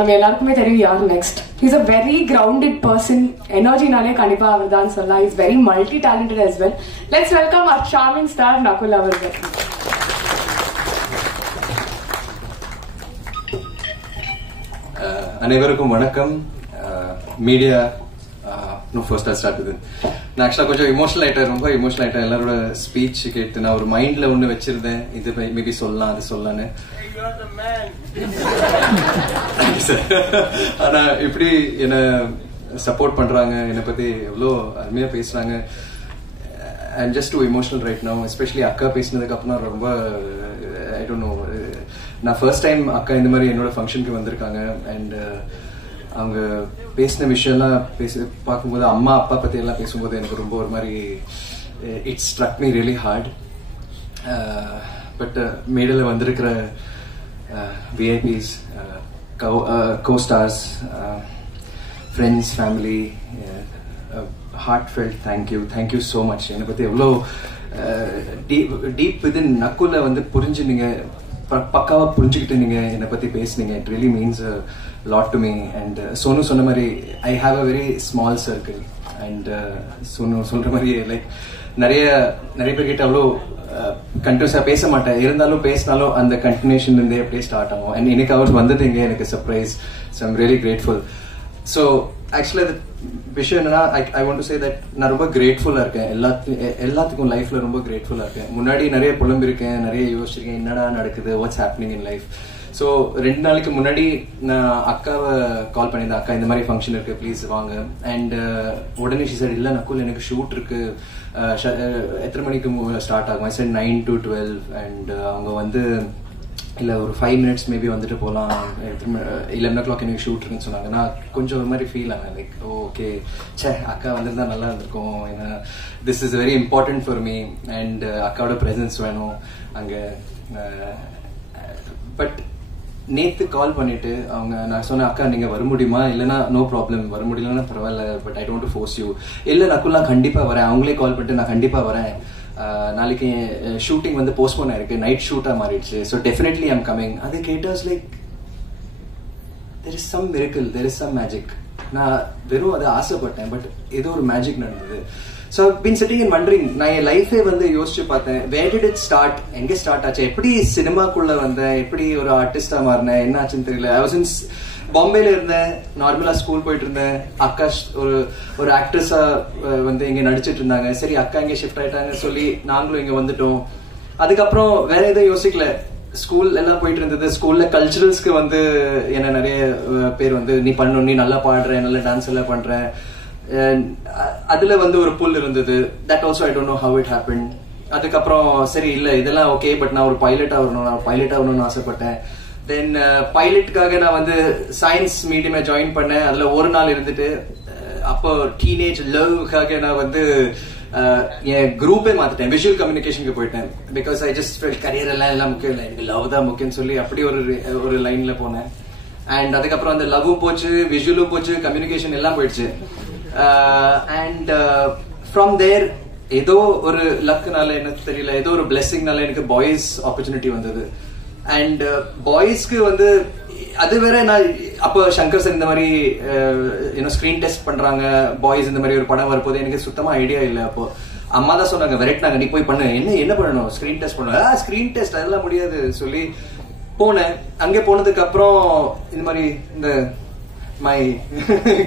நம்ம எல்லாருக்குமே தெரியும் யார் next. Is a very grounded person. எனர்ஜினாலே கண்டிப்பா அவர் தான் சொல்லலாம். Is very multi talented as well. Let's welcome our charming star Nakul அவர்கள். அனைவருக்கும் வணக்கம். மீடியா ஃபர்ஸ்ட் ஸ்டார்ட் இது. நான் ஆக்சுவலா கொஞ்சம் இமோஷனல் ஆயிட்டேன், ரொம்ப இமோஷனல் ஆயிட்டேன். எல்லாரோட ஸ்பீச் கேட்டு நான் ஒரு மைண்ட்ல ஒண்ணு வச்சிருந்தேன், இது மேபி சொல்லலாம் அது சொல்லலான்னு. ஆனா இப்படி என்ன சப்போர்ட் பண்றாங்க, என்னை பத்தி எவ்வளோ அருமையா பேசுறாங்க. I'm just too emotional right now. Especially அக்கா பேசினதுக்கு அப்புறம் ரொம்ப ஐ டோன்ட் நோ. நான் ஃபர்ஸ்ட் டைம் அக்கா இந்த மாதிரி என்னோட ஃபங்க்ஷனுக்கு வந்திருக்காங்க. அண்ட் அவங்க பேசின விஷயம்லாம் பார்க்கும்போது, அம்மா அப்பா பத்தி எல்லாம் பேசும்போது எனக்கு ரொம்ப ஒரு மாதிரி it's struck me really heart. But மேடையில் வந்திருக்கிற VIPs, co-stars, friends, family, heartfelt thank you so much. என்னை பத்தி எவ்வளோ டீப் விதின் நக்குல வந்து புரிஞ்சுனீங்க, பக்காவா புரிஞ்சுக்கிட்டு நீங்க என்னை பத்தி பேசுனீங்க. It really means lot to me. And Sonu சொன்ன மாதிரி I have a very small circle. And Sonu சொல்ற மாதிரி லைக் நிறைய பேர்கிட்ட அவ்வளோ கண்டினியூஸா பேச மாட்டேன், இருந்தாலும் பேசினாலும் அந்த கண்டினியூஷன் இருந்தே அப்படியே ஸ்டார்ட் ஆகும். அண்ட் இன்னைக்கு அவர் வந்தது இங்கே எனக்கு surprise. So I'm really grateful. So ஆக்சுவலா இது விஷயம் என்னன்னா, ஐ வாண்ட் டு சே தட் நான் ரொம்ப கிரேட்ஃபுல்லா இருக்கேன். எல்லாத்துக்கும் லைஃப்ல ரொம்ப கிரேட்ஃபுல்லா இருக்கேன். முன்னாடி நிறைய புலம்பிருக்கேன், நிறைய யோசிச்சிருக்கேன், என்னடா நடக்குது, what's happening in life. So 2 நாளைக்கு முன்னாடி நான் அக்காவை கால் பண்ணியிருந்தேன், அக்கா இந்த மாதிரி ஃபங்க்ஷன் இருக்கு ப்ளீஸ் வாங்க. அண்ட் உடனே ஷி said இல்லை நக்குல் எனக்கு ஷூட் இருக்கு, எத்தனை மணிக்கு ஸ்டார்ட் ஆகும்? I said 9 to 12. அண்ட் அவங்க வந்து இல்லை ஒரு 5 minutes மேபி வந்துட்டு போகலாம், 11 o'clock எனக்கு ஷூட் இருக்குன்னு சொன்னாங்க. நான் கொஞ்சம் ஒரு மாதிரி ஃபீல் ஆனேன், லைக் ஓகே அக்கா வந்திருந்தா நல்லா இருந்திருக்கும். ஏன்னா this is very important for me. And அக்காவோட ப்ரெசன்ஸ் வேணும் அங்கே. பட் நேத்து கால் பண்ணிட்டு நான் சொன்னேன், அக்கா நீங்க வர முடியுமா? இல்லைன்னா நோ ப்ராப்ளம், வர முடியலன்னா பரவாயில்ல, but I don't force you. இல்லை நக்குல்லா கண்டிப்பா வரேன். அவங்களே கால் பண்ணிட்டு நான் கண்டிப்பா வரேன், நாளைக்கு ஷூட்டிங் வந்து போஸ்ட்போன் ஆயிருக்கு, நைட் ஷூட்டா மாறிடுச்சு, ஸோ டெஃபினெட்லி ஐம் கமிங். அது கேட்டர்ஸ் like there is some miracle, there is some magic. நான் வெறும் அதை ஆசைப்பட்டேன், பட் ஏதோ ஒரு மேஜிக் நடந்தது. So been sitting and wondering. நான் என் லைஃபே வந்து யோசிச்சு பார்த்தேன், வேர் டிட் இட் ஸ்டார்ட், எங்கே ஸ்டார்ட் ஆச்சு, எப்படி சினிமாக்குள்ள வந்தேன், எப்படி ஒரு ஆர்டிஸ்டா மாறினேன், என்ன ஆச்சுன்னு தெரியல. ஐ வாஸ் இன் பாம்பேல இருந்தேன், நார்மலா ஸ்கூல் போயிட்டு இருந்தேன். அக்கா ஒரு ஆக்ட்ரஸா வந்து இங்க நடிச்சிட்டு இருந்தாங்க. சரி அக்கா இங்க ஷிஃப்ட் ஆயிட்டாங்க சொல்லி நாங்களும் இங்க வந்துட்டோம். அதுக்கப்புறம் வேற எதுவும் யோசிக்கல, ஸ்கூல் எல்லாம் போயிட்டு இருந்தது. ஸ்கூல்ல கல்ச்சுரல்ஸ்க்கு வந்து என்ன நிறைய பேர் வந்து நீ பண்ணணும், நீ நல்லா பாடுற, நல்லா டான்ஸ் எல்லாம் பண்ற, அதுல வந்து ஒரு புல் இருந்தது. That also I don't know how it happen. அதுக்கப்புறம் சரி இல்ல இதெல்லாம் ஓகே, பட் நான் ஒரு பைலட் ஆகணும்னு ஆசைப்பட்டேன். தென் பைலட்டுக்காக நான் வந்து சயின்ஸ் மீடியமை ஜாயின் பண்ணேன். அதுல ஒரு நாள் இருந்துட்டு அப்போ டீனேஜ் லவ்க்காக நான் வந்து என் குரூப்பே மாத்திட்டேன், விஷுவல் கம்யூனிகேஷனுக்கு போயிட்டேன். Because I just felt career எல்லாம் முக்கியம் இல்லை, எனக்கு லவ் தான் முக்கியம் சொல்லி அப்படி ஒரு லைன்ல போனேன். அண்ட் அதுக்கப்புறம் அந்த லவ்வும் போச்சு, விஷுவலும் போச்சு, கம்யூனிகேஷன் எல்லாம் போயிடுச்சு. அண்ட் ஃப்ரம் தேர் ஏதோ ஒரு லக்குனால எனக்கு தெரியல, ஏதோ ஒரு பிளெஸிங்னால எனக்கு பாய்ஸ் ஆப்பர்ச்சுனிட்டி வந்தது. அண்ட் பாய்ஸ்க்கு வந்து அது வேற. நான் அப்போ சங்கர் சார் இந்த மாதிரி ஸ்கிரீன் டெஸ்ட் பண்றாங்க, பாய்ஸ் இந்த மாதிரி ஒரு படம் வரப்போது எனக்கு சுத்தமா ஐடியா இல்லை. அப்போ அம்மா தான் சொன்னாங்க, விரட்டினாங்க, நீ போய் பண்ணு. என்ன பண்ணணும்? ஸ்கிரீன் டெஸ்ட் பண்ண. ஸ்கிரீன் டெஸ்ட் அதெல்லாம் முடியாது சொல்லி போனேன். அங்கே போனதுக்கு அப்புறம் இந்த மாதிரி இந்த மை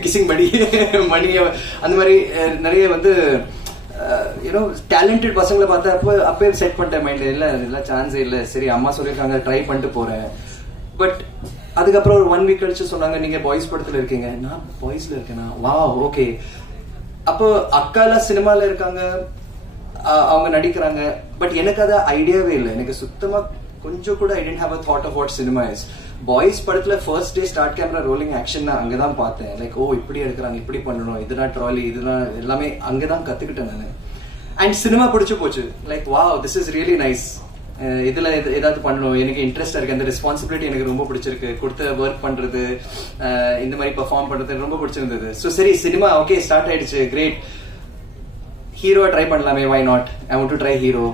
கிசிங் மணி அந்த மாதிரி நிறைய வந்து டேலண்டட் பசங்களை பார்த்தா அப்பவே செட் பண்ணிட்டேன் மைண்ட். இல்ல இதெல்லாம் சான்ஸே இல்லை, சரி அம்மா சொல்லியிருக்காங்க ட்ரை பண்ணிட்டு போறேன். பட் அதுக்கப்புறம் ஒரு 1 week கழிச்சு சொன்னாங்க, நீங்க பாய்ஸ் படத்துல இருக்கீங்க. நான் பாய்ஸ்ல இருக்கேனா? வா ஓகே. அப்போ அக்கால சினிமால இருக்காங்க, அவங்க நடிக்கிறாங்க. பட் எனக்கு அது ஐடியாவே இல்லை, எனக்கு சுத்தமா கொஞ்சம் கூட I didn't have a thought of what cinema is. Boys படத்துல first day start camera rolling action நான் அங்கதான் பார்த்தேன். லைக் ஓ இப்படி எடுக்கிறாங்க, இப்படி பண்ணணும், இதெல்லாம் ட்ராலி, இதெல்லாம் எல்லாமே அங்கதான் கத்துக்கிட்டேன் நான். அண்ட் சினிமா பிடிச்சு போச்சு. Like wow this is really nice, இதுல ஏதாவது பண்ணணும், எனக்கு இன்ட்ரெஸ்டா இருக்கு, அந்த ரெஸ்பான்சிபிலிட்டி எனக்கு ரொம்ப பிடிச்சிருக்கு, கொடுத்த ஒர்க் பண்றது, இந்த மாதிரி பெர்ஃபார்ம் பண்றது ரொம்ப பிடிச்சிருந்தது. ஸோ சரி சினிமா ஓகே ஸ்டார்ட் ஆயிடுச்சு, கிரேட். ஹீரோவை ட்ரை பண்ணலாமே, why not, I want to try hero.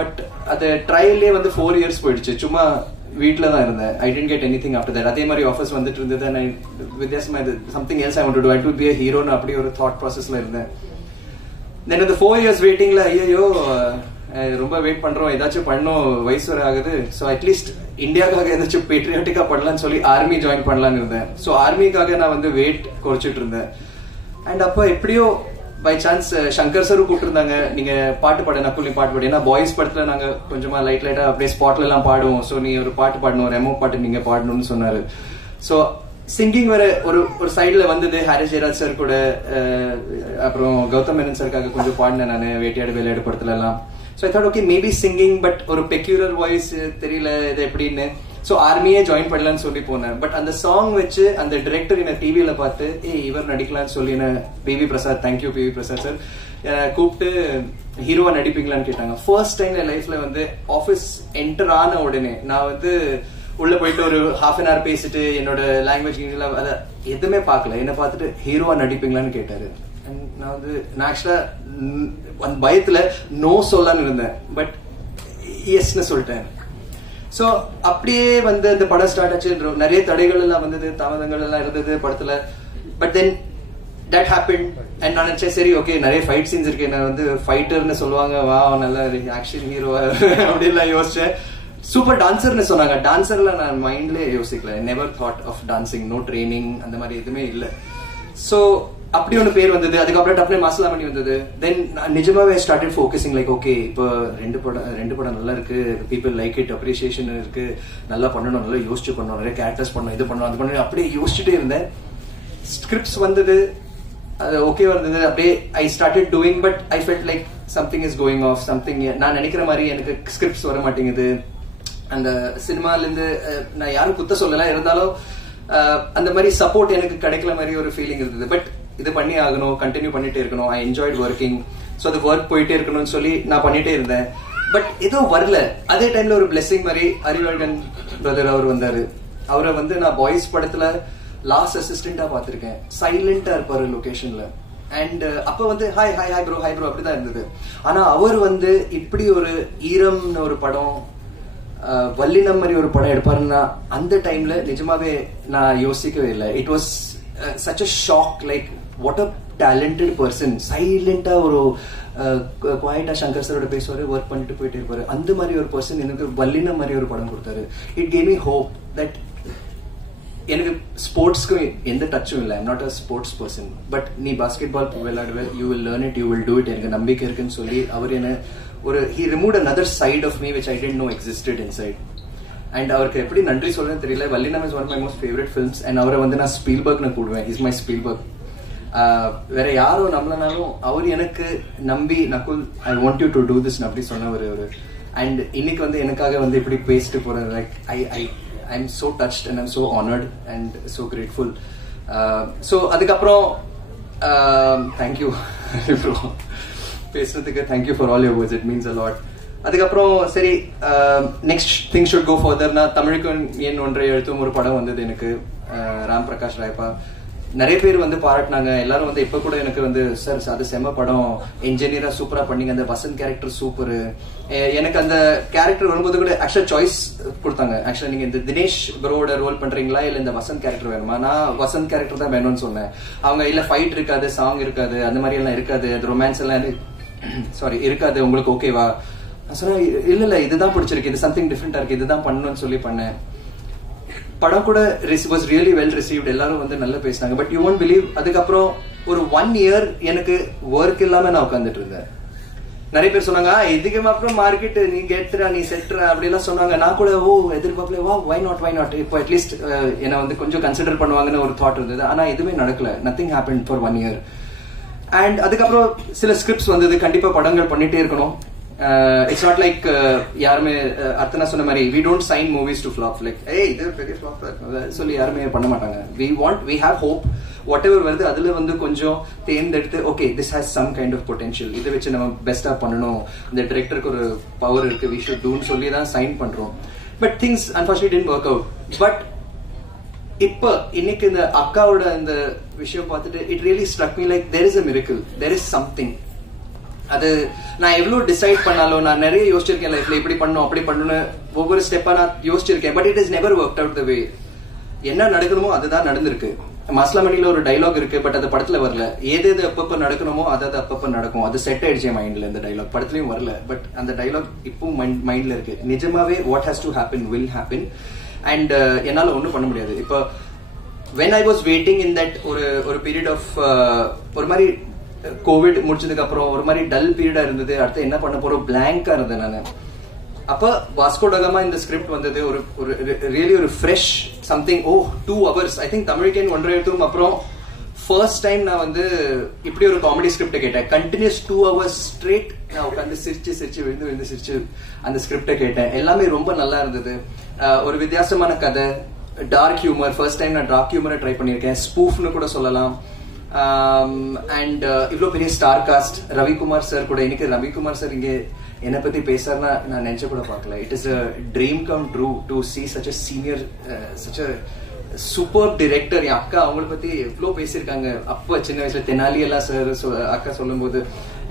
But அது ட்ரையல்லே வந்து 4 years போயிடுச்சு. சும்மா வீட்டில் தான் இருந்தேன். I didn't get anything after that. அதே மாதிரி ஆஃபர்ஸ் வந்துட்டு இருந்தது. வித்தியாசமா இது something else I want to do. I to be a ஹீரோன்னு அப்படி ஒரு தாட் ப்ராசஸ்ல இருந்தேன். தென் இந்த 4 years வெயிட்டிங்ல ஐயோ ரொம்ப வெயிட் பண்றோம், ஏதாச்சும் பண்ணோம், வயசு வர ஆகுது. ஸோ அட்லீஸ்ட் இந்தியாவுக்காக ஏதாச்சும் பேட்ரியாட்டிக்கா பண்ணலாம்னு சொல்லி ஆர்மி ஜாயின் பண்ணலான்னு இருந்தேன். ஸோ ஆர்மிக்காக நான் வந்து வெயிட் குறைச்சிட்டு இருந்தேன். அண்ட் அப்போ எப்படியோ பை சான்ஸ் சங்கர் சாரும் கூப்பிட்டுருந்தாங்க, நீங்க பாட்டு பாடு, நக்குல் நீ பாட்டு பாடு. ஏன்னா பாய்ஸ் படத்துல நாங்க கொஞ்சமா லைட்டா அப்படியே ஸ்பாட்ல எல்லாம் பாடுவோம். ஸோ நீ ஒரு பாட்டு பாடணும், ரெமோ பாட்டு நீங்க பாடணும்னு சொன்னாரு. ஸோ சிங்கிங் வர ஒரு சைட்ல வந்தது. ஹாரிஸ் ஜெயராஜ் சார் கூட அப்புறம் கௌதம் மேனன் சாருக்காக கொஞ்சம் பாடினேன் நான் வேட்டையாடு விளையாடு படத்துல எல்லாம். So I thought okay maybe singing, but ஒரு பெக்யூலர் வாய்ஸ் தெரியல இது எப்படின்னு. ஸோ ஆர்மியே ஜாயின் பண்ணலான்னு சொல்லி போனேன். பட் அந்த சாங் வச்சு அந்த டிரெக்டர் என்ன டிவியில பார்த்து இவர் நடிக்கலான்னு சொல்லி என்ன P V Prasad, thank you P V Prasad sir, கூப்பிட்டு ஹீரோவா நடிப்பீங்களான்னு கேட்டாங்க. ஃபர்ஸ்ட் டைம் என் லைஃப்ல வந்து ஆஃபீஸ் என்டர் ஆன உடனே நான் வந்து உள்ள போயிட்டு ஒரு ½ an hour பேசிட்டு என்னோட லாங்குவேஜ் அதை எதுவுமே பார்க்கல. என்ன பார்த்துட்டு ஹீரோவா நடிப்பீங்களான்னு கேட்டாரு. நான் ஆக்சுவலா அந்த பயத்துல நோ சொல்லலான்னு இருந்தேன். பட் எஸ்ன்னு சொல்லிட்டேன். சோ அப்படியே வந்து அந்த படம் ஸ்டார்ட் ஆச்சு. நிறைய தடைகள் எல்லாம் வந்தது, தாமதங்கள் எல்லாம் இருந்தது படத்துல. But then that happen. And நான் நினைச்சேன் சரி ஓகே நிறைய ஃபைட் சீன்ஸ் இருக்கு, நான் வந்து ஃபைட்டர்னு சொல்லுவாங்க, வா நல்ல ஆக்ஷன் ஹீரோ அப்படின்லாம் யோசிச்சேன். சூப்பர் டான்சர்னு சொன்னாங்க. டான்சர்ல நான் மைண்ட்ல யோசிக்கல. Never thought of dancing, no training அந்த மாதிரி எதுவுமே இல்லை. சோ அப்படி ஒன்று பேர் வந்தது. அதுக்கப்புறம் டப்னே மாசலா பண்ணி வந்தது. தென் நிஜமாவே ஸ்டார்டட் ஃபோக்கஸிங் லைக் ஓகே இப்போ ரெண்டு படம் நல்லா இருக்கு, பீப்புள் லைக் இட், அப்ரிசியேஷன் இருக்கு, நல்லா பண்ணணும், நல்லா யோசிச்சு பண்ணணும், நிறைய கேரக்டர்ஸ் பண்ணணும், இது பண்ணணும், அது பண்ணணும், அப்படியே யோசிச்சுட்டே இருந்தேன். ஸ்கிரிப்ட்ஸ் வந்தது, அது ஓகேவா இருந்தது. அப்படியே I started doing. But I felt like something is going of, something நான் நினைக்கிற மாதிரி எனக்கு ஸ்கிரிப்ட்ஸ் வர மாட்டேங்குது. அந்த சினிமால இருந்து நான் யாரும் குத்த சொல்லல, இருந்தாலும் அந்த மாதிரி சப்போர்ட் எனக்கு கிடைக்கல மாதிரி ஒரு ஃபீலிங் இருந்தது. பட் இது பண்ணி ஆகணும், கண்டினியூ பண்ணிட்டே இருக்கணும். I enjoyed working. ஸோ அது ஒர்க் போயிட்டே இருக்கணும்னு சொல்லி நான் பண்ணிட்டே இருந்தேன். பட் எதுவும் வரல. அதே டைம்ல ஒரு பிளெஸிங் மாதிரி அறிவழகன் பிரதர் அவர் வந்தாரு. அவரை வந்து நான் பாய்ஸ் படத்துல லாஸ்ட் அசிஸ்டண்டா பாத்திருக்கேன். சைலண்டா இருப்பாரு லொகேஷன்ல. அண்ட் அப்ப வந்து hi hi hi bro hi bro அப்படிதான் இருந்தது. ஆனா அவர் வந்து இப்படி ஒரு ஈரம்னு ஒரு படம், வல்லினம் மாதிரி ஒரு படம் எடுப்பாருன்னா அந்த டைம்ல நிஜமாவே நான் யோசிக்கவே இல்லை. It was such a shock. Like what a talented person. சைலண்டா ஒரு குவாய்டா சங்கர் சாரோட பேசுவாரு, ஒர்க் பண்ணிட்டு போயிட்டே இருப்பாரு. அந்த மாதிரி ஒரு பர்சன் எனக்கு வல்லினம் மாதிரி ஒரு படம் கொடுத்தாரு. It gave me hope that எனக்கு ஸ்போர்ட்ஸ்க்கு எந்த டச்சும் இல்லை. I'm not a sports person. But நீ பாஸ்கெட் பால் விளையாடுவ, you will learn it, you will do it, எனக்கு நம்பிக்கை இருக்குன்னு சொல்லி அவர் என்ன ஒரு he removed another side of me which I didn't know existed inside. And அவருக்கு எப்படி நன்றி சொல்றேன்னு தெரியல. வல்லினம் is one of my most favorite films. And அவரை வந்து நான் ஸ்பீல்பர்க் நான் கூடுவேன். Is my Spielberg. வேற யாரோ நம்மளனாலும் அவர் எனக்கு நம்பி Nakul I want you to do this அப்படி சொன்னவர் அவரு. அண்ட் இன்னைக்கு வந்து எனக்காக வந்து இப்படி பேசிட்டு போறாரு. Like I am so touched and I'm so honoured and so grateful. So அதுக்கப்புறம் தேங்க்யூ ப்ரோ பேசுறதுக்கு. Thank you for all your words, it means a lot. அதுக்கப்புறம் சரி next thing should go further. நான் தமிழுக்கு என் ஒன்றை எழுத்தும் ஒரு படம் வந்தது எனக்கு, ராம் பிரகாஷ் ராயப்பா. நிறைய பேர் வந்து பாராட்டினாங்க. எல்லாரும் வந்து இப்ப கூட எனக்கு வந்து சார் அது செம்ம படம், என்ஜினியரா சூப்பரா பண்ணீங்க, அந்த வசந்த் கேரக்டர் சூப்பர். எனக்கு அந்த கேரக்டர் வரும்போது கூட ஆக்சுவலா சாய்ஸ் கொடுத்தாங்க. ஆக்சுவலா நீங்க இந்த தினேஷ் ப்ரோட ரோல் பண்றீங்களா இல்ல இந்த வசந்த் கேரக்டர் வேணுமா? நான் வசந்த் கேரக்டர் தான் வேணும்னு சொன்னேன். அவங்க இல்ல ஃபைட் இருக்காது, சாங் இருக்காது, அந்த மாதிரி எல்லாம் இருக்காது, அது ரொமான்ஸ் எல்லாம் சாரி இருக்காது, உங்களுக்கு ஓகேவா? நான் சொன்னேன் இல்ல இதுதான் பிடிச்சிருக்கு, இது சம்திங் டிஃப்ரெண்டா இருக்கு, இதுதான் பண்ணணும்னு சொல்லி பண்ணேன். படம் கூட வாஸ் ரியலி வெல் ரிசீவ்ட். எல்லாரும் வந்து நல்லா பேசினாங்க. பட் யூ ஒன்ட் பிலீவ், அதுக்கப்புறம் ஒரு 1 year எனக்கு ஒர்க் இல்லாம நான் உட்காந்துட்டு இருந்தேன். நிறைய பேர் சொன்னாங்க இதுக்கு அப்புறம் மார்க்கெட் நீ கெட்டுறா நீ செட்டுறா அப்படி எல்லாம் சொன்னாங்க. நான் கூட எதிர்பார்க்கல, வை நாட் இப்போ அட்லீஸ்ட் என்ன வந்து கொஞ்சம் கன்சிடர் பண்ணுவாங்கன்னு ஒரு தாட் இருந்தது. ஆனா எதுவுமே நடக்கல. Nothing happen for 1 year. And அதுக்கப்புறம் சில ஸ்கிரிப்ட்ஸ் வந்தது. கண்டிப்பா படங்கள் பண்ணிட்டே இருக்கணும். It's not like யாருமே அர்த்தனா சொன்ன மாதிரி we don't sign movies to flop. Like இது பெரிய flop சொல்லி யாருமே பண்ண மாட்டாங்க. we have hope. whatever வருது அதுல வந்து கொஞ்சம் தேர்ந்தெடுத்து okay this has some kind of potential, இதை வச்சு நம்ம பெஸ்டா பண்ணணும், இந்த டைரக்டருக்கு ஒரு பவர் இருக்கு, we should do சொல்லி தான் சைன் பண்றோம். But things unfortunately didn't work out. But இப்ப இன்னைக்கு இந்த அக்காவோட இந்த விஷயம் பார்த்துட்டு it really struck me like there is a miracle, there is something. அது நான் எவ்வளவு டிசைட் பண்ணாலும், நான் நிறைய யோசிச்சிருக்கேன் லைஃப்ல, இப்படி பண்ணும் அப்படி பண்ணணும், ஒவ்வொரு ஸ்டெப்பா நான் யோசிச்சிருக்கேன். But it is never work out the way. என்ன நடக்கணுமோ அதுதான் நடந்திருக்கு. மஸ்லமணில ஒரு டைலாக் இருக்கு, பட் அது படத்துல வரல. ஏது அப்பப்ப நடக்கணுமோ அதாவது அப்பப்ப நடக்கும். அது செட் ஆயிடுச்சு மைண்ட்ல. இந்த டைலாக் படத்துலயும் வரல, பட் அந்த டைலாக் இப்பவும் மைண்ட்ல இருக்கு. நிஜமாவே what has to happen will happen. And என்னால ஒன்றும் பண்ண முடியாது. இப்போ when I was waiting in that ஒரு பீரியட் ஆஃப் ஒரு மாதிரி கோவிட் முடிச்சதுக்கு அப்புறம் ஒரு மாதிரி டல் பீரியடா இருந்தது. அடுத்து என்ன பண்ண போறோம் பிளாங்கா இருந்தேன் நான். அப்ப வாஸ்கோ ட காமா இந்த ஸ்கிரிப்ட் வந்தது. ஒரு ரியலி ஒரு fresh something. 2 hours I think தமிழுக்கேன் 1.5 hours அப்புறம் ஃபர்ஸ்ட் டைம் நான் வந்து இப்படி ஒரு காமெடி ஸ்கிரிப்ட் கேட்டேன். கண்டினியூஸ் 2 hours ஸ்ட்ரெயிட் நான் உட்காந்து சிரிச்சு விழுந்து சிரிச்சு அந்த ஸ்கிரிப்ட கேட்டேன். எல்லாமே ரொம்ப நல்லா இருந்தது. ஒரு வித்தியாசமான கதை, டார்க் ஹியூமர். ஃபர்ஸ்ட் டைம் நான் டார்க் ஹியூமரை ட்ரை பண்ணிருக்கேன். ஸ்பூஃப்னு கூட சொல்லலாம். அண்ட் இவ்வளவு பெரிய ஸ்டார் காஸ்ட். ரவிக்குமார் சார் கூட. எனக்கு ரவிக்குமார் சார் இங்க என்னை பத்தி பேசுறா நான் நினைச்ச கூட பார்க்கல. It is a dream come true to see such a senior, such a super director. என் அக்கா அவங்களை பத்தி எவ்வளவு பேசியிருக்காங்க. அப்ப சின்ன வயசுல தெனாலி எல்லாம் சார் அக்கா சொல்லும் போது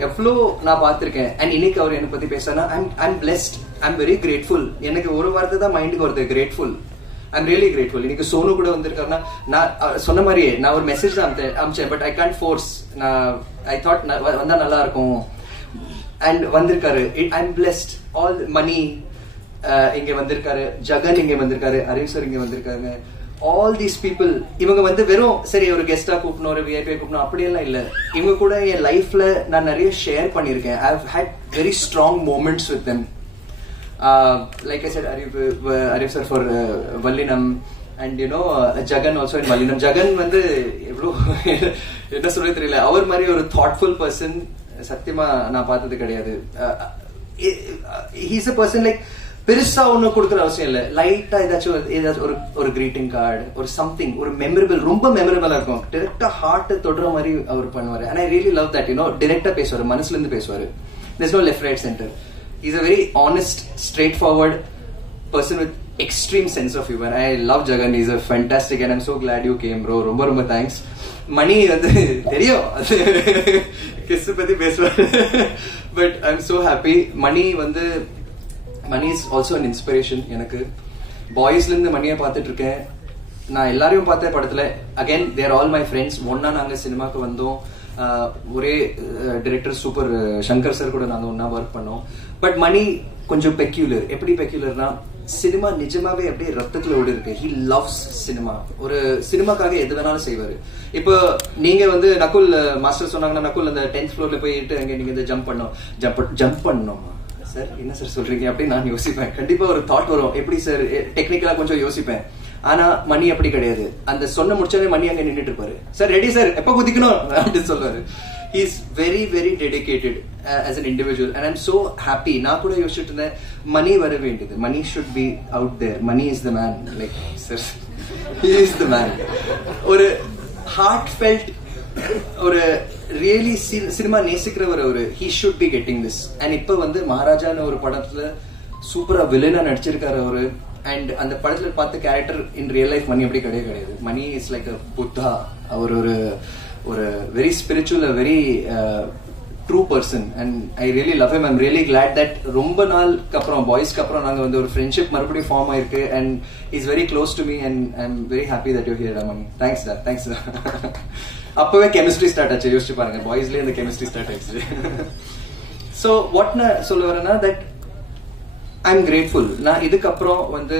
எவ்வளோ நான் பார்த்திருக்கேன். அண்ட் இன்னைக்கு அவர் என்னை பத்தி பேசுறா. I'm blessed, I'm very grateful. எனக்கு ஒரு வார்த்தை தான் மைண்டுக்கு வருது, கிரேட்ஃபுல். I'm really grateful. இன்னைக்கு சோனு கூட வந்திருக்காருன்னா நான் சொன்ன மாதிரியே நான் ஒரு மெசேஜ் தான் அமிச்சேன், பட் ஐ கான்ட் ஃபோர்ஸ். நான் ஐ தாட் வந்தா நல்லா இருக்கும். அண்ட் வந்திருக்காரு. I'm blessed. ஆல் மணி இங்க வந்திருக்காரு, ஜகன் இங்க வந்திருக்காரு, அரவிந்த் சார் இங்க வந்திருக்காங்க. ஆல் தீஸ் பீப்புள் இவங்க வந்து வெறும் சரி ஒரு கெஸ்டா கூப்பிடணும், ஒரு விஐபி கூப்பிடணும் அப்படியெல்லாம் இல்ல. இவங்க கூட என் லைஃப்ல நான் நிறைய ஷேர் பண்ணிருக்கேன். I have had very strong moments with them. Like I said, Arif sir for Vallinam, and you know Jagan also in Vallinam. Jagan வந்து எவ்வளோ என்ன சொல்ல தெரியல. அவர் மாதிரி ஒரு thoughtful person சத்தியமா நான் பார்த்தது கிடையாது. He's a person like பெருசா ஒண்ணு கொடுக்குற அவசியம் இல்ல. லைட்டா ஏதாச்சும் ஒரு கிரீட்டிங் கார்டு, ஒரு சம்திங், ஒரு மெமரபிள், ரொம்ப மெமரபிளா இருக்கும். டிரெக்டா ஹார்ட் தொடுற மாதிரி அவர் பண்ணுவாரு. and I really love that. டிரெக்டா பேசுவாரு, மனசுல இருந்து பேசுவாரு. There's no left right center. He's a very honest, straightforward person with extreme sense of humor. I love Jagan. He's a fantastic, and I'm so glad you came, bro. ரொம்ப thanks. Mani வந்து தெரியும் kiss பத்தி பேசுவாரு, but I'm so happy. Mani is also an inspiration எனக்கு. பாய்ஸ்ல இருந்து மணியை பார்த்துட்டு இருக்கேன். நான் எல்லாரையும் பார்த்தேன் படத்துல. Again there all my friends. ஒன்னா நாங்க சினிமாக்கு வந்தோம். ஒரே டைரக்டர் சூப்பர் சங்கர் சார் கூட நாங்க ஒன்னா ஒர்க் பண்ணோம். பட் மணி கொஞ்சம் பெக்யூலர். எப்படி பெக்யூலர்னா சினிமா நிஜமாவே அப்படியே ரத்தத்துல ஓடி இருக்கு. He loves cinema. ஒரு சினிமாக்காக எது வேணாலும் செய்வாரு. இப்போ நீங்க வந்து நகுல் மாஸ்டர் சொன்னாங்கன்னா நகுல் அந்த 10th floorல போயிட்டு அங்க நீங்க இந்த ஜம்ப் பண்ணணும் சார், என்ன சார் சொல்றீங்க அப்படின்னு நான் யோசிப்பேன். கண்டிப்பா ஒரு தாட் வரும், எப்படி சார் டெக்னிக்கலா கொஞ்சம் யோசிப்பேன். ஆனா மணி அப்படி கிடையாது. அந்த சொன்ன முடிச்சவே மணி அங்க நின்றுட்டு இருப்பாரு. சார் ரெடி சார், எப்ப குதிக்கணும் அப்படின்னு சொல்லுவாரு. He is very very dedicated as an individual, and I'm so happy. நான் கூட யோசிச்சுட்டு இருந்தேன், மணி வர வேண்டியது. மணி should be out there. Money is the man. Like sir, he is the man. ஒரு heartfelt, ஒரு ரியலி சினிமா நேசிக்கிறவர் அவரு. he should be getting this. and இப்ப வந்து மகாராஜான ஒரு படத்துல சூப்பரா வில்லனா நடிச்சிருக்காரு அவரு. அண்ட் அந்த படத்துல பார்த்த character in real life Mani அப்படி கிடையாது. Mani is like a Buddha. அவர் ஒரு very spiritual, very true person. And I really love him. I'm really glad that ரொம்ப நாளுக்கு அப்புறம் பாய்ஸ்க்கு அப்புறம் நாங்க வந்து ஒரு ஃப்ரெண்ட்ஷிப் மறுபடியும் ஃபார்ம் ஆயிருக்கு. And is very close to me. And I am very happy that you here Mani. Thanks டா, தேங்க்ஸ் டா. அப்பவே கெமிஸ்ட்ரி ஸ்டார்ட் ஆச்சு. யோசிச்சு பாருங்க, பாய்ஸ்லயே அந்த கெமிஸ்ட்ரி ஸ்டார்ட் ஆயிடுச்சு. ஸோ வாட் நான் சொல்ல வரேன்னா தட் ஐ எம் கிரேட்ஃபுல். நான் இதுக்கப்புறம் வந்து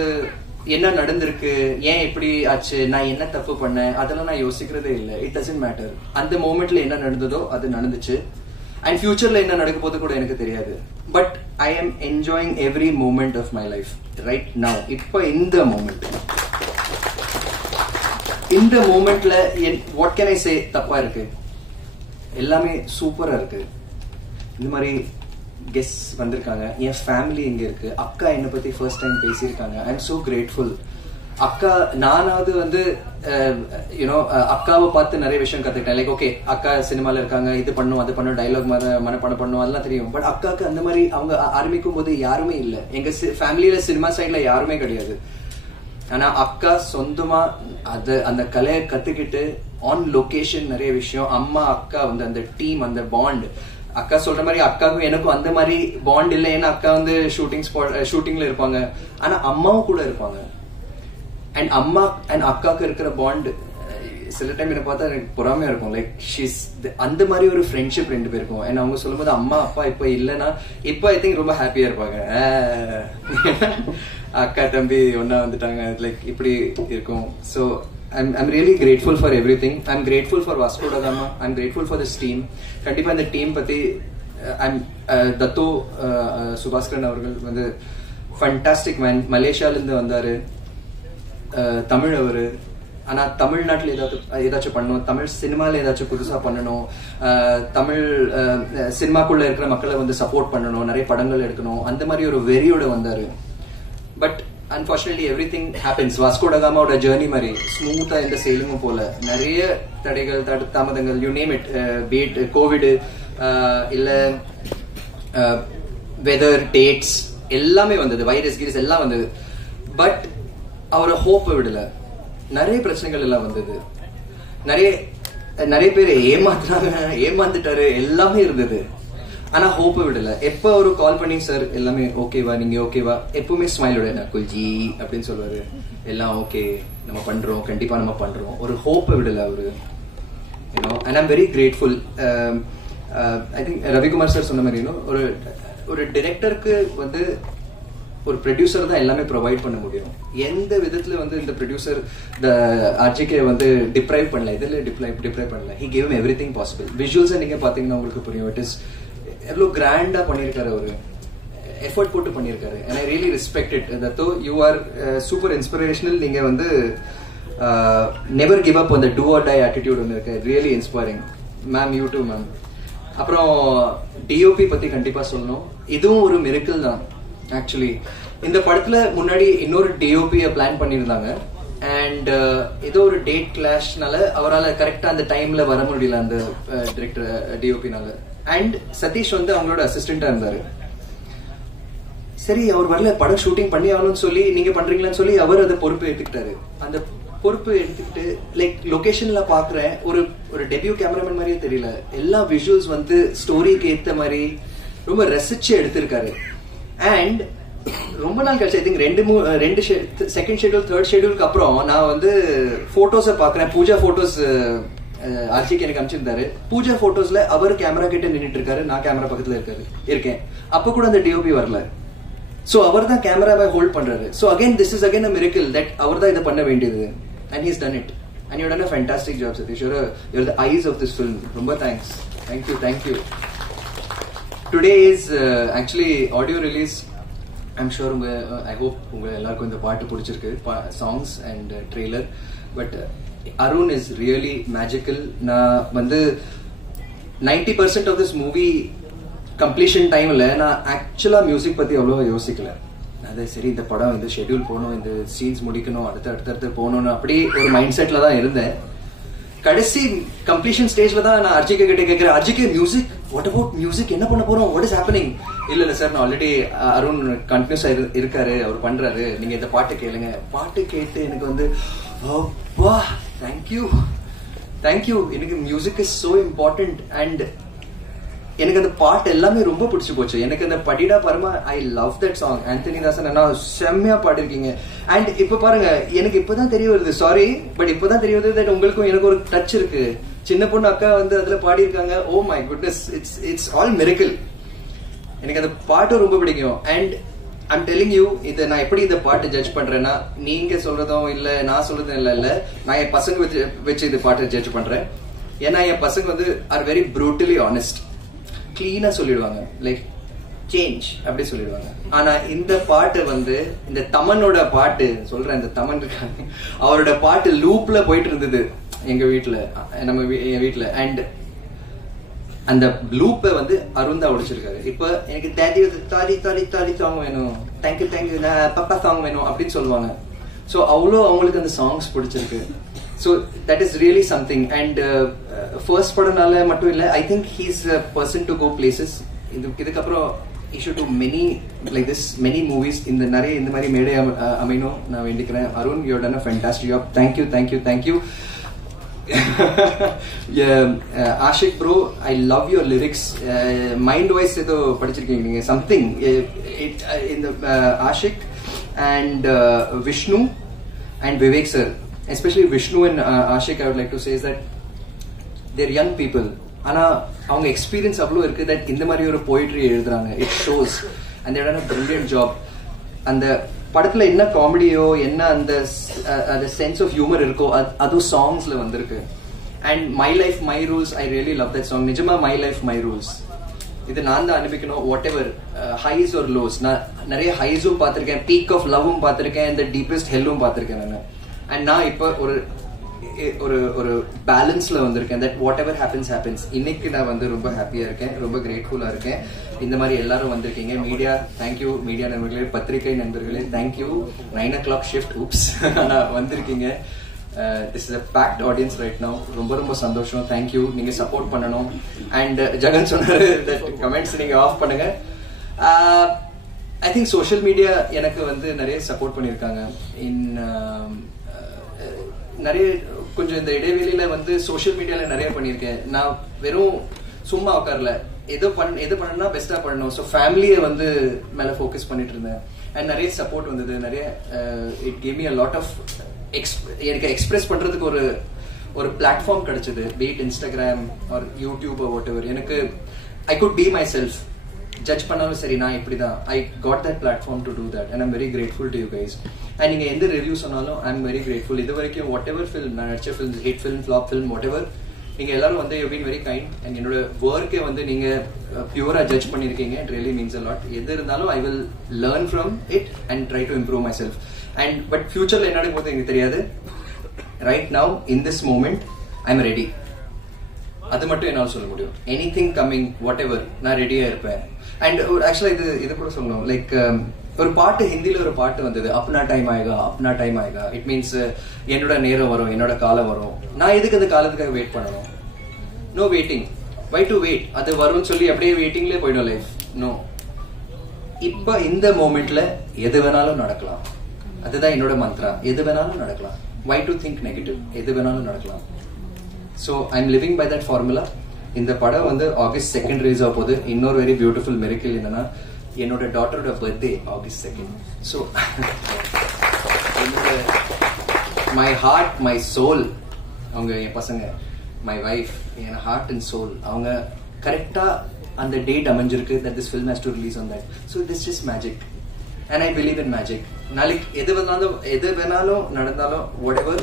என்ன நடந்திருக்கு, ஏன் எப்படி ஆச்சு, நான் என்ன தப்பு பண்ணேன், அதெல்லாம் நான் யோசிக்கிறதே இல்லை. It doesn't matter. அந்த மோமெண்ட்ல என்ன நடந்ததோ அது நடந்துச்சு. அண்ட் ஃபியூச்சர்ல என்ன நடக்க போது கூட எனக்கு தெரியாது. But I am enjoying every moment of my life right now. இப்ப இந்த மூமெண்ட்ல வாட் கேன் ஐ சே தப்பா இருக்கு? எல்லாமே சூப்பரா இருக்கு. இந்த மாதிரி கெஸ்ட் வந்திருக்காங்க, என் ஃபேமிலி இங்க இருக்கு, அக்கா என்னை பத்தி ஃபர்ஸ்ட் டைம் பேசியிருக்காங்க. ஐ எம் சோ கிரேட்ஃபுல். அக்கா நானாவது வந்து அக்காவை பார்த்து நிறைய விஷயம் கத்துக்கிட்டேன். லைக் ஓகே அக்கா சினிமால இருக்காங்க, இது பண்ணும் அது பண்ணும், டைலாக் மனப்பாடம் பண்ணும், அதெல்லாம் தெரியும். பட் அக்காக்கு அந்த மாதிரி அவங்க ஆரம்பிக்கும் போது யாருமே இல்லை. எங்க ஃபேமிலியில சினிமா சைட்ல யாருமே கிடையாது. ஆனா அக்கா சொந்தமா அந்த கலையை கத்துக்கிட்டு ஆன் லொகேஷன் நிறைய விஷயம். அம்மா அக்கா வந்து அந்த டீம், அந்த பாண்ட், அக்கா சொல்ற மாதிரி அக்காவுக்கும் எனக்கும் அந்த மாதிரி பாண்ட் இல்லை. ஏன்னா அக்கா வந்து ஷூட்டிங்ல இருப்பாங்க, ஆனா அம்மாவும் கூட இருப்பாங்க. அண்ட் அம்மா அண்ட் அக்காவுக்கு இருக்கிற பாண்ட் சில டைம் என்ன பார்த்தா எனக்கு பொறாமையா இருக்கும். லைக் ஷீஸ் அந்த மாதிரி ஒரு ஃப்ரெண்ட்ஷிப் 2 பேருக்கும். அண்ட் அவங்க சொல்லும் போது அம்மா அப்பா இப்ப இல்லைன்னா இப்ப ஐ திங்க் ரொம்ப ஹாப்பியா இருப்பாங்க. அக்கா தம்பி ஒன்னா வந்துட்டாங்க, லைக் இப்படி இருக்கும். So I'm really grateful for everything. I'm grateful for Vasco da Gama. I'm grateful for this team. கண்டிப்பா இந்த டீம் பத்தி தத்தோ சுபாஸ்கரன் அவர்கள் வந்து ஃபண்டாஸ்டிக் மேன். மலேசியால இருந்து வந்தாரு, தமிழ் அவரு. ஆனா தமிழ்நாட்டில் ஏதாச்சும் பண்ணணும், தமிழ் சினிமால ஏதாச்சும் புதுசா பண்ணணும், தமிழ் சினிமாக்குள்ள இருக்கிற மக்களை வந்து சப்போர்ட் பண்ணணும், நிறைய படங்கள் எடுக்கணும், அந்த மாதிரி ஒரு வெறியோட வந்தாரு. But unfortunately everything happens. Vasco ட காமாவோட ஜேர்னி மாதிரி ஸ்மூத்தா இந்த சேலிங்கும் போல நிறைய தடைகள் தாமதங்கள், you name it, be it Covid இல்ல வெதர் டேட்ஸ் எல்லாமே வந்தது, வைரஸ் கீரஸ் எல்லாம் வந்தது. பட் அவரை ஹோப்பை விடல. நிறைய பிரச்சனைகள் எல்லாம் வந்தது, நிறைய பேர் ஏமாந்துட்டாரு, எல்லாமே இருந்தது. ஆனா ஹோப்பை விடல. எப்ப ஒரு கால் பண்ணி சார் எல்லாமே ஓகேவா, நீங்க ஓகேவா, எப்பவுமே ஸ்மைலோட நக்குல்ஜி அப்படின்னு சொல்லுவாரு. எல்லாம் ஓகே, நம்ம பண்றோம், கண்டிப்பா நம்ம பண்றோம். ஒரு ஹோப்பை விடல அவரு. And I'm very grateful. I think Ravikumar sir சொன்ன மாதிரி ஒரு டிரெக்டருக்கு வந்து ஒரு ப்ரொடியூசர் தான் எல்லாமே ப்ரொவைட் பண்ண முடியும். எந்த விதத்துல வந்து இந்த ப்ரொடியூசர் ஆர்ஜிகே வந்து டிப்ரைவ் பண்ணல, இதுல டிப்ரைவ் பண்ணல. He gave everything possible. Visuals நீங்க பாத்தீங்கன்னா உங்களுக்கு புரியும். இட் இஸ் எவ்வளவு கிராண்டா பண்ணிருக்காரு அவரு, எஃபர்ட் போட்டு பண்ணிருக்காரு. and I really respect it. That you are super inspirational. நீங்க வந்து never give up on the do or die attitude ஒன்னு இருக்கு. really inspiring. Ma'am you too ma'am. அப்புறம் டிஓபி பத்தி கண்டிப்பா சொல்லணும். இதுவும் ஒரு மிரக்கிள் தான் ஆக்சுவலி. இந்த படத்துல முன்னாடி இன்னொரு டிஓபியை பிளான் பண்ணியிருந்தாங்க. அண்ட் ஏதோ ஒரு டேட் கிளாஷ்னால அவரால் கரெக்டா அந்த டைம்ல வர முடியல அந்த டிரெக்டர் டிஓபினால. அண்ட் சதீஷ் வந்து அவங்களோட அசிஸ்டண்டா இருந்தாரு. சரி அவர் வரல, படம் ஷூட்டிங் பண்ணி ஆகணும்னு சொல்லி நீங்க பண்றீங்களான்னு சொல்லி அவர் அதை பொறுப்பு எடுத்துக்கிட்டாரு. அந்த பொறுப்பு எடுத்துக்கிட்டு லைக் லொகேஷன்ல பாக்குறேன், ஒரு டெபியூ கேமராமேன் மாதிரியே தெரியல. எல்லா விஷுவல்ஸ் வந்து ஸ்டோரிக்கு ஏத்த மாதிரி ரொம்ப ரசிச்சு எடுத்திருக்காரு. அண்ட் ரொம்ப நாள் கழிச்சு ஐ திங்க் ரெண்டு செகண்ட் ஷெட்யூல் தேர்ட் ஷெட்யூலுக்கு அப்புறம் நான் வந்து போட்டோஸை பாக்குறேன். பூஜா போட்டோஸ் ஆர்ஜிக்கு எனக்கு அனுப்பிச்சிருந்தாரு. பூஜா போட்டோஸ்ல அவர் கேமரா கிட்ட நின்றுட்டு இருக்காரு, நான் கேமரா பக்கத்துல இருக்கேன். அப்ப கூட அந்த டிஓபி வரல. சோ அவர் தான் கேமராவை ஹோல்ட் பண்றாரு. So again this is again a miracle that அவர் தான் இதை பண்ண வேண்டியது. and he's done it and you've done a fantastic job Satish. You're the eyes of this film. ரொம்ப thanks. Thank you. Today is actually audio release. I'm sure I hope உங்க எல்லாருக்கும் இந்த பாட்டு பிடிச்சிருக்கு, songs and trailer. But Arun is really magical. நான் வந்து 90% of this movie completion timeல நான் ஆக்சுவலா மியூசிக் பத்தி அவ்வளவா யோசிக்கல. அது சரி இந்த படம் இந்த ஷெட்யூல் போகணும், இந்த சீன்ஸ் முடிக்கணும், அடுத்து போகணும்னு அப்படியே ஒரு மைண்ட் செட்ல தான் இருந்தேன். கடைசி கம்ப்ளீஷன் ஸ்டேஜ்ல தான் நான் அர்ஜிகே கிட்ட கேட்கிறேன், அர்ஜிகே மியூசிக், வாட் அபவுட் மியூசிக், என்ன பண்ண போறோம், வாட் இஸ் ஹேப்பனிங்? இல்ல சார், நான் ஆல்ரெடி அருண் கண்டினியூஸா இருக்காரு, அவர் பண்றாரு, நீங்க இந்த பாட்டு கேளுங்க. பாட்டு கேட்டு எனக்கு வந்து அப்பா தேங்க்யூ. எனக்கு music is so important. And எனக்கு அந்த பாட்டு எல்லாமே ரொம்ப பிடிச்சு போச்சு. எனக்கு அந்த படிடா பரமா, I love that song. Anthony Dasan அண்ணா செம்மையா பாடிருக்கீங்க. அண்ட் இப்ப பாருங்க, எனக்கு இப்பதான் தெரிய வருது, சாரி பட் இப்பதான் தெரிய வருது தட் உங்களுக்கும் எனக்கு ஒரு டச் இருக்கு. சின்ன பொண்ணு அக்கா வந்து அதுல பாடி இருக்காங்க. Oh my goodness, it's all miracle. எனக்கு அந்த பாட்டு ரொம்ப பிடிக்கும். அண்ட் ஐம் டெல்லிங் யூ, இதை நான் எப்படி இந்த பாட்டு ஜட்ஜ் பண்றேன்னா, நீங்க சொல்றதும் இல்ல நான் சொல்றதும் இல்ல, நான் என் பசங்க வச்சு இந்த பாட்டை ஜட்ஜ் பண்றேன். ஏன்னா என் பசங்க வந்து ஆர் வெரி ப்ரூட்டலி ஆனஸ்ட். கிளீனா சொல்லிடுவாங்க, லைக் சேஞ்ச் அப்படி சொல்லிடுவாங்க. ஆனா இந்த பாட்டு வந்து இந்த தமனோட பாட்டு சொல்றேன், இந்த தமன் இருக்காங்க, அவரோட பாட்டு லூப்ல போயிட்டு இருந்தது எங்க வீட்டுல, என் வீட்டுல. அண்ட் அந்த லூப்பை வந்து அருண் தான் உடைச்சிருக்காரு. இப்ப எனக்கு தாடி சாங் வேணும், தேங்க்யூ பப்பா சாங் வேணும் அப்படின்னு சொல்லுவாங்க. ஸோ அவ்வளோ அவங்களுக்கு அந்த சாங்ஸ் பிடிச்சிருக்கு. So that is really something. And first padanaala mattum illa, I think he's a person to go places. Idukapro he should do many like this, many movies in the nare indha mari mede amaino na vendikren. Arun, you have done a fantastic job. Thank you. Ashik bro, I love your lyrics. Mind wise edo padichirkeenga something in the Ashik and Vishnu and Vivek sir, especially Vishnu and Ashik, I would like to say is that they're young people. ஆனா அவங்க experience அவ்வளோ இருக்கு that இந்த மாதிரி ஒரு poetry எழுதுறாங்க. It shows and they've done a brilliant job. அந்த படத்துல என்ன காமெடியோ என்ன அந்த சென்ஸ் ஆஃப் ஹியூமர் இருக்கோ அதுவும் சாங்ஸ்ல வந்திருக்கு. And my life my rules, I really love that song. நிஜமா மை லைஃப் மை ரூல்ஸ் இது நான் தான் அனுப்பிக்கணும். வாட் எவர் ஹைஸ் ஒரு லோஸ், நான் நிறைய ஹைஸும் பார்த்திருக்கேன், பீக் ஆஃப் லவ்வும் பார்த்திருக்கேன், இந்த டீப்பஸ்ட் ஹெல்லும் பார்த்திருக்கேன் நான். அண்ட் நான் இப்போ ஒரு பேலன்ஸ்ல வந்திருக்கேன். That what ever happens. இன்னைக்கு நான் வந்து ரொம்ப ஹாப்பியா இருக்கேன், ரொம்ப கிரேட்ஃபுல்லா இருக்கேன். இந்த மாதிரி எல்லாரும் வந்திருக்கீங்க. மீடியா தேங்க்யூ, மீடியா நண்பர்களே, பத்திரிகை நண்பர்களே தேங்க்யூ. 9 o'clock ஷிஃப்ட் ஊப்ஸ் ஆனா வந்திருக்கீங்க. This is a packed audience right now. ரொம்ப ரொம்ப சந்தோஷம். தேங்க்யூ. நீங்க சப்போர்ட் பண்ணணும். அண்ட் ஜெகன் சொன்னாரு கமெண்ட்ஸ் நீங்க ஆஃப் பண்ணுங்க. ஐ திங்க் சோஷியல் மீடியா எனக்கு வந்து நிறைய சப்போர்ட் பண்ணியிருக்காங்க. நிறைய கொஞ்சம் இந்த இடைவெளியில வந்து சோஷியல் மீடியால நிறைய பண்ணியிருக்கேன். நான் வெறும் சும்மா உட்காரல, எது பண்ணணும்னா பெஸ்டா பண்ணணும். ஸோ ஃபேமிலியை வந்து மேல ஃபோக்கஸ் பண்ணிட்டு இருந்தேன். அண்ட் நிறைய சப்போர்ட் வந்தது. நிறைய it gave me a lot of எனக்கு எக்ஸ்பிரஸ் பண்றதுக்கு ஒரு பிளாட்ஃபார்ம் கிடைச்சது. Be it Instagram or YouTube or whatever. எனக்கு I could be myself. Judge பண்ணாலும் சரி, நான் இப்படிதான். I got that platform to do that and I'm very grateful to you guys. And நீங்க எந்த ரிவ்யூ சொன்னாலும் ஐ am very grateful. இது வரைக்கும் வாட் எவர் ஃபில்ம் நான் நடிச்ச film, hit film, flop film, whatever, நீங்க எல்லாரும் வந்து you been very kind. And என்னோட ஒர்க்கை வந்து நீங்க பியூரா ஜட்ஜ் பண்ணிருக்கீங்க. It really means a lot. எது இருந்தாலும் I will learn from it and try to improve myself. And but ஃபியூச்சர்ல என்ன நடக்கும் போது எனக்கு தெரியாது. Right now in this moment I am ready. அது மட்டும் என்னால் சொல்ல முடியும். எனிதிங் கம்மிங் வாட் எவர் நான் ரெடியா இருப்பேன். அண்ட் ஆக்சுவலா இது கூட சொல்லணும். லைக் ஒரு பாட்டு, ஹிந்தில ஒரு பாட்டு வந்தது, அப்னா டைம் ஆயேகா, அப்னா டைம் ஆயேகா. இட் மீன்ஸ் என்னோட நேரம் வரும், என்னோட காலம் வரும். நான் எதுக்கு அந்த காலத்துக்காக வெயிட் பண்ணணும்? No waiting. Why to wait? அது வரும்னு சொல்லி அப்படியே வெயிட்டிங்லேயே போயிடும் லைஃப். நோ, இப்ப இந்த மோமெண்ட்ல எது வேணாலும் நடக்கலாம். அதுதான் என்னோட மந்த்ரா. எது வேணாலும் நடக்கலாம். Why to think negative? எது வேணாலும் நடக்கலாம். So I am living by that formula. இந்த படம் வந்து August 2 ரிலீஸ் ஆக போகுது. இன்னொரு வெரி பியூட்டிஃபுல் மிரக்கிள் என்னன்னா, என்னோட டாட்டரோட பர்த்டே August 2. ஸோ என்னோட மை ஹார்ட் மை சோல், அவங்க என் பசங்க, மை வைஃப், என் ஹார்ட் அண்ட் சோல், அவங்க கரெக்டா அந்த டேட் அமைஞ்சிருக்கு that this film has to release on that. So this is magic and I believe in magic. நாளைக்கு எது வேணாலும் நடந்தாலும் whatever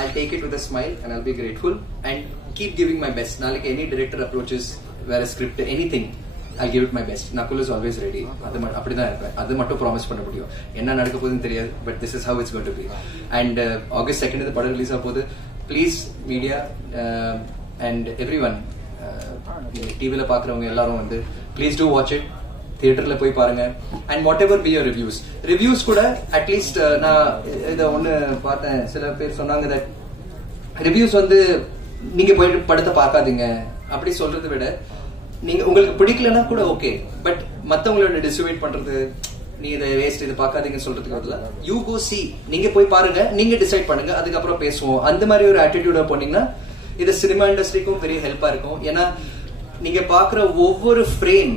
I'll take it with a smile and I'll be grateful and keep giving my best. நாளைக்கு any director approaches வேற script anything, I'll give it my best. Nakul is always ready. அப்படிதான் இருப்பேன். அது மட்டும் ப்ராமிஸ் பண்ண முடியும். என்ன நடக்க போகுதுன்னு தெரியாது, but this is how it's going to be. And August 2 இந்த படம் ரிலீஸ் ஆக போகுது. ப்ளீஸ் மீடியா and everyone, டிவில பாக்குறவங்க எல்லாரும் வந்து ப்ளீஸ் டூ வாட்ச் இட். தியேட்டர்ல போய் பாருங்க. And what ever be your reviews கூட அட்லீஸ்ட் நான் இதை ஒண்ணு பார்த்தேன். சில பேர் சொன்னாங்க தட் ரிவ்யூஸ் வந்து நீங்க போயிட்டு படத்தை பார்க்காதீங்க அப்படி சொல்றதை விட, நீங்க உங்களுக்கு பிடிக்கலன்னா கூட ஓகே, பட் மத்தவங்களோட டிசைட் பண்றது, நீ இதை வேஸ்ட், இதை பார்க்காதீங்கன்னு சொல்றதுக்கு பதிலா யூ கோ சி, நீங்க போய் பாருங்க, நீங்க டிசைட் பண்ணுங்க, அதுக்கப்புறம் பேசுவோம். அந்த மாதிரி ஒரு ஆட்டிடியூட போனீங்கன்னா இது சினிமா இண்டஸ்ட்ரிக்கும் பெரிய ஹெல்ப்பா இருக்கும். ஏன்னா நீங்க பாக்குற ஒவ்வொரு ஃப்ரேம்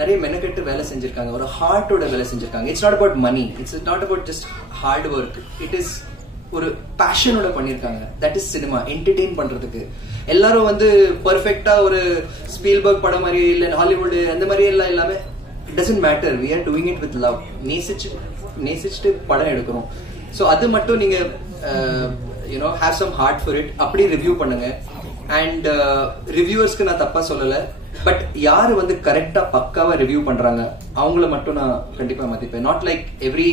நிறைய மெனக்கெட்டு வேலை செஞ்சிருக்காங்க, ஒரு ஹார்ட்டோட வேலை செஞ்சிருக்காங்க. It's not about money, it's not about just hard work, it is ஒரு பேஷனோட பண்ணிருக்காங்க. That is cinema. என்டர்டெயின் பண்றதுக்கு எல்லாரும் வந்து பெர்ஃபெக்டா ஒரு ஸ்பீல்பர்க் படம் மாதிரி இல்ல ஹாலிவுட் அந்த மாதிரி எல்லாம் எல்லாமே doesn't matter. We are doing it with love. நேசிச்சுட்டு படம் எடுக்கிறோம். ஸோ அது மட்டும் நீங்க you know have some heart for it. அப்படி ரிவ்யூ பண்ணுங்க. அண்ட் ரிவ்யூவர்ஸ்க்கு நான் தப்பா சொல்லல, பட் யாரு வந்து கரெக்டா பக்காவா ரிவ்யூ பண்றாங்க அவங்கள மட்டும் நான் கண்டிப்பா மதிப்பேன். Not like every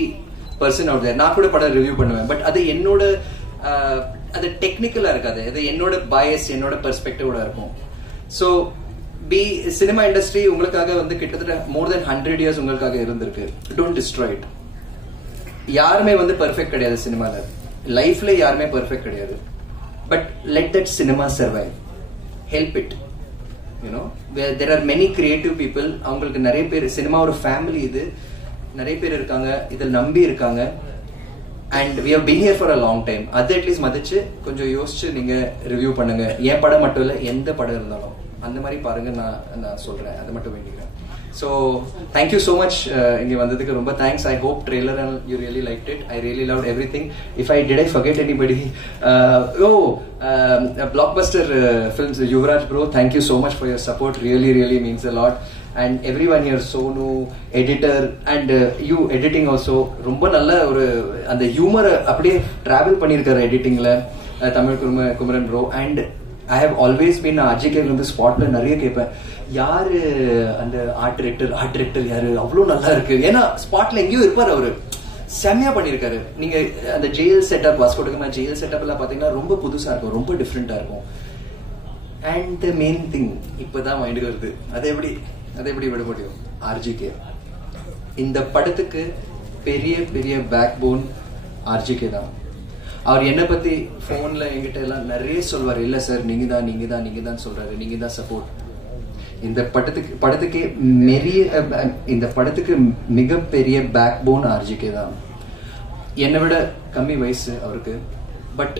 person out there. நான் கூட படம் ரிவ்யூ பண்ணுவேன், பட் அது என்னோட அது டெக்னிக்கலா இருக்காது, அது என்னோட பயஸ், என்னோட பெர்ஸ்பெக்டிவோட இருக்கும். ஸோ சினிமா இண்டஸ்ட்ரி உங்களுக்காக வந்து கிட்டத்தட்ட more than 100 years உங்களுக்காக இருந்திருக்கு. Don't destroy it. யாருமே வந்து பெர்ஃபெக்ட் கிடையாது சினிமால, லைஃப்ல யாருமே பெர்ஃபெக்ட் கிடையாது. But let that cinema survive, help it. You know there are many creative people. அவங்களுக்கு நிறைய பேர், சினிமா ஒரு ஃபேமிலி, இது நிறைய பேர் இருக்காங்க, இதில் நம்பி இருக்காங்க. And we have been here for a long time. அது அட்லீஸ்ட் மதிச்சு கொஞ்சம் யோசிச்சு நீங்க ரிவ்யூ பண்ணுங்க. என் படம் மட்டும் இல்லை, எந்த படம் இருந்தாலும் அந்த மாதிரி பாருங்க. நான் சொல்றேன், அதை மட்டும் வேண்டிக்கிறேன். So thank you so much. இங்க வந்ததுக்கு ரொம்ப thanks. I hope trailer and you really liked it. I really loved everything. If I forget anybody, Blockbuster Films, Yuvraj bro, thank you so much for your support. Really means a lot. And everyone here, Sonu, editor, and you editing also. ரொம்ப நல்ல ஒரு அந்த humour அப்படியே travel பண்ணியிருக்காரு எடிட்டிங்ல Tamil Kumaran bro. And I have always been RJK வந்து ஸ்பாட்ல நிறைய கேட்பேன், யாரு அந்த ஆர்ட் டிரெக்டர் யாரு, அவ்வளவு நல்லா இருக்கு. ஏன்னா ஸ்பாட்ல எங்கேயோ இருப்பாரு, அவரு செம்மையா பண்ணிருக்காரு. நீங்க அந்த jail setup, Vasco da Gama jail setup எல்லாம் பாத்தீங்கன்னா ரொம்ப புதுசா இருக்கும், ரொம்ப டிஃப்ரெண்டா இருக்கும். அண்ட் த மெயின் திங் இப்பதான் மைண்டுக்கு வருது, அதை எப்படி விட முடியும், RJK இந்த படத்துக்கு பெரிய பேக் போன் RJK தான். அவர் என்ன பத்தி போன்ல என்கிட்ட எல்லாம் நிறைய சொல்வாரு, இல்ல சார் நீங்க தான் சொல்றாரு, நீங்க தான் சப்போர்ட். இந்த படத்துக்கு மிகப்பெரிய பேக் போன் RJK தான். என்னை விட கம்மி வயசு அவருக்கு, பட்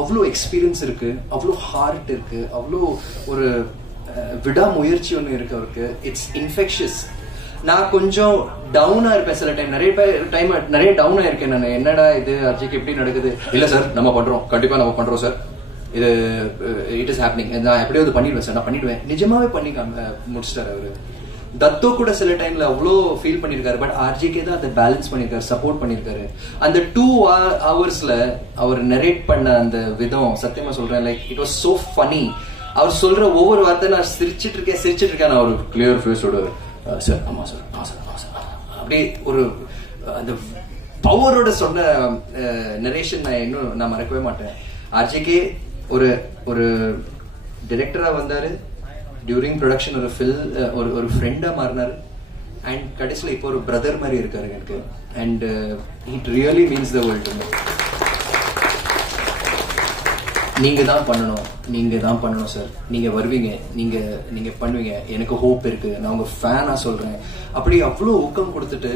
அவ்வளோ எக்ஸ்பீரியன்ஸ் இருக்கு, அவ்வளோ ஹார்ட் இருக்கு, அவ்வளோ ஒரு விடாமுயற்சி ஒன்று இருக்கு அவருக்கு. It's infectious. நான் கொஞ்சம் டவுனா இருப்பேன் சில டைம், நிறைய டவுனா இருக்கேன் நான். என்னடா இது RJK எப்படி நடக்குது, இல்ல சார் நம்ம பண்றோம், கண்டிப்பா நம்ம பண்றோம் சார், இது இட் இஸ் ஹேப்பனிங், நான் எப்படியாவது பண்ணிடுவேன் சார், நான் பண்ணிடுவேன். நிஜமாவே பண்ணி முடிச்சிட்டாரு அவரு. தத்தோ கூட சில டைம்ல அவ்வளோ ஃபீல் பண்ணிருக்காரு, பட் RJK தான் அதை பேலன்ஸ் பண்ணிருக்காரு, சப்போர்ட் பண்ணிருக்காரு. அந்த 2 hours அவர் நரேட் பண்ண அந்த விதம், சத்தியமா சொல்றேன், like it was so funny. அவர் சொல்ற ஒவ்வொரு வார்த்தை நான் சிரிச்சிட்டு இருக்கேன். நான் ஒரு கிளியர் ஃபேஸோட சார் ஆமா சார் அப்படியே ஒரு அந்த பவரோட சொன்ன நரேஷன் நான் மறக்கவே மாட்டேன். RJK ஒரு டைரக்டரா வந்தாரு, டியூரிங் ப்ரொடக்ஷன் ஒரு ஃப்ரெண்டா மாறினாரு, அண்ட் கடைசியில் இப்போ ஒரு பிரதர் மாதிரி இருக்காரு எனக்கு. And it really means the world to me. நீங்க தான் பண்ணணும் சார், நீங்க வருவீங்க, நீங்க பண்ணுவீங்க, எனக்கு ஹோப் இருக்கு, நான் உங்க ஃபேனா சொல்றேன். அப்படி அவ்வளவு ஊக்கம் கொடுத்துட்டு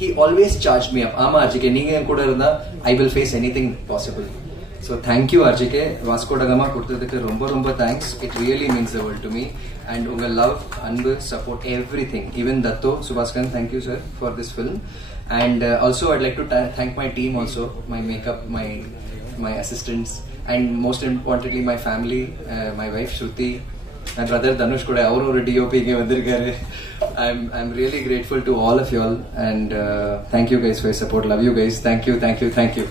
he always charged me up. ஆமா RJK, நீங்க என் கூட இருந்தா I will face anything possible. So thank you RJK. Vasco da Gama கொடுத்ததுக்கு ரொம்ப thanks. It really means the world to me. And உங்க love, அன்பு, support, everything. Even Datto Subhaskan, thank you sir for this film. And also I'd like to thank my team also, my makeup, my assistants, and most importantly my family, my wife Shruti, my brother Dhanush kuda avaru oru DOP ge vandirukkaru. I'm really grateful to all of you all, and thank you guys for your support. Love you guys. Thank you.